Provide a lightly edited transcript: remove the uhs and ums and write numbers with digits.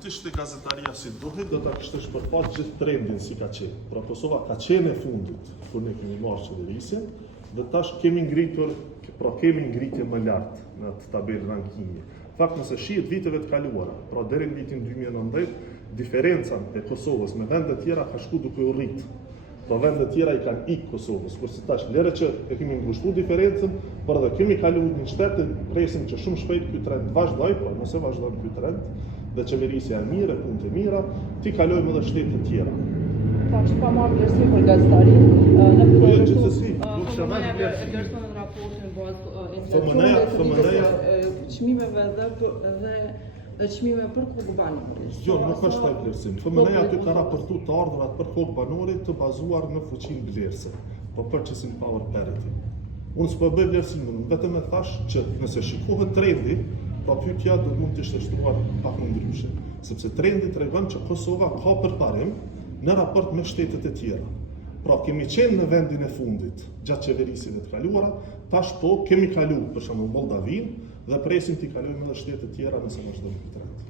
të ishte gazetaria si duhet, do ta kishte shpërfaq gjithë trendin si ka qenë. Pra Kosova ka qenë e fundit kur ne kemi marrë qeverisjen dhe tash kemi ngritur, pra kemi ngritje më lart në atë tabelë rankingi. Fakt nëse shihet viteve të kaluara, pra deri në vitin 2019, diferenca e Kosovës me vende të tjera ka shku duke u rrit. Pra vende të tjera i kanë ikë Kosovës, kurse tash lere që e kemi ngushtu diferencën, por edhe kemi kaluar në shtetë, presim që shumë shpejt ky trend vazhdoj, por nëse vazhdon ky trend, dhe qeverisja e mirë, punët e mira, ti kalojmë edhe shtete të tjera. Ta që pa marrë vlerësim për gazetarin, në përdo gjithsesi, Fëmëneja e vlerëson në raportin bazë inflacionit çmimeve dhe çmime për kokë banorit. Jo, nuk është ai vlerësim. Fëmëneja aty ka raportu të ardhurat për kokë banorit të bazuar në fuqinë vlerëse, po purchasing power parity. Unë s'po bëj vlerësim, vetëm e thash që nëse shikohet trendi, pa pyetja do mund të ishte shtruar pak më ndryshe, sepse trendi tregon që Kosova ka përparim në raport me shtetet e tjera. Pra kemi qenë në vendin e fundit gjatë qeverisive të kaluara, tash po kemi kaluar për shembull Moldavin dhe presim t'i kalojmë edhe shtete të tjera nëse vazhdojmë këtë trend.